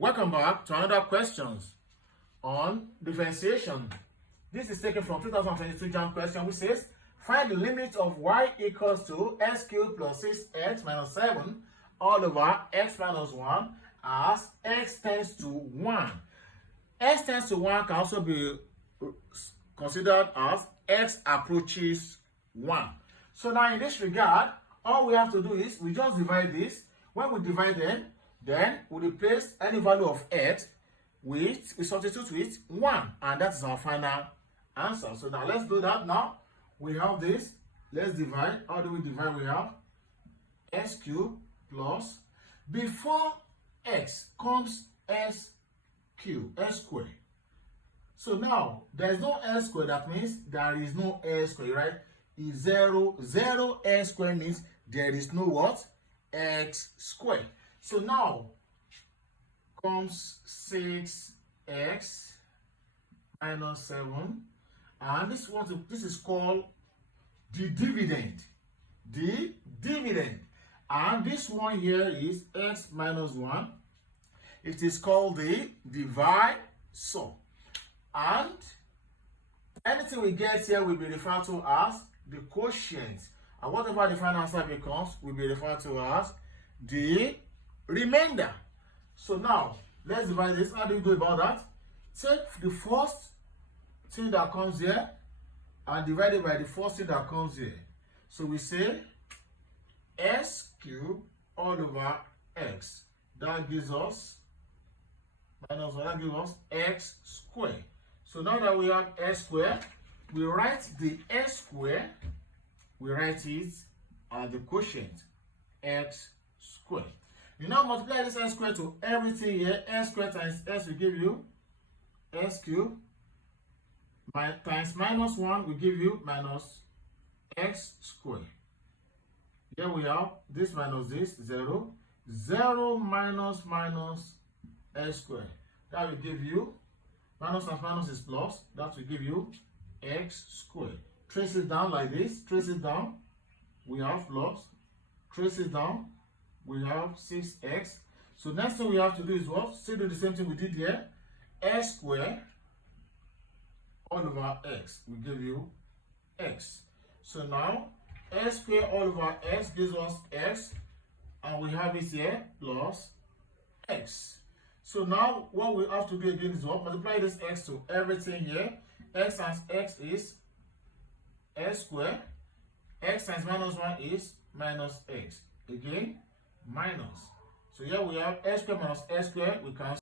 Welcome back to another questions on differentiation. This is taken from 2022 Jamb question, which says find the limit of y equals to x cubed plus 6x minus 7 all over x minus 1 as x tends to 1. X tends to 1 can also be considered as x approaches 1. So now in this regard, all we have to do is we just divide this. When we divide them, then we replace any value of x with, we substitute with 1, and that is our final answer. So now let's do that. Now we have this. Let's divide. How do we divide? We have x cubed plus, before x comes s cubed, s squared. So now there is no s squared, that means there is no s squared, right? Is 0. 0 s squared means there is no what? X squared. So now comes 6x minus 7, and this is called the dividend. The dividend. And this one here is x minus 1. It is called the divisor. And anything we get here will be referred to as the quotient. And whatever the final answer becomes will be referred to as the remainder. So now let's divide this. How do we go about that? Take the first thing that comes here and divide it by the first thing that comes here. So we say s cubed all over x. That gives us minus 1. That gives us x squared. So now that we have x squared, we write the x squared. We write it as the quotient, x squared. You now multiply this x squared to everything here. X squared times s will give you s cubed. Times minus 1 will give you minus x squared. Here we have this minus this, 0. 0 minus x squared. That will give you, minus and minus is plus. That will give you x squared. Trace it down like this. Trace it down. We have plus. Trace it down. We have 6x. So next thing we have to do is what? Still do the same thing we did here. X squared all over x will give you x. So now x squared all over x gives us x, and we have it here plus x. So now what we have to do again is what? Multiply this x to everything here. X times x is x squared. X times minus 1 is minus x. Again, minus. So here we have x squared minus x squared. We can